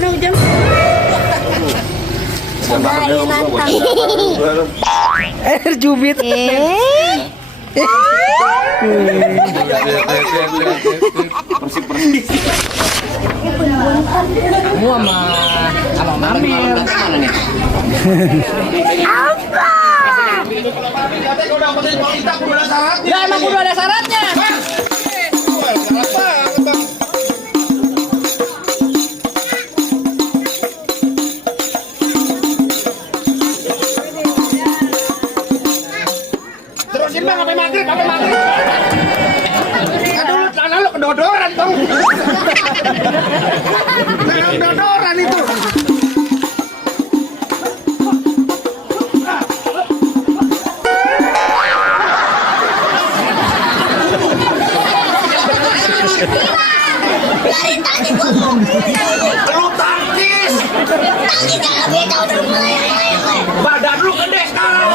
mana ujung? Air jubit. Kamu sama Mamir. Apa? Ya emang kudu ada syaratnya. Terusin bang sampai maghrib. Aduh, celana lu kedodoran dong. Kedodoran itu. Dari tadi gua mau Lu tangkis. tadi kalau kita udah mulai. Badan lu gede sekarang.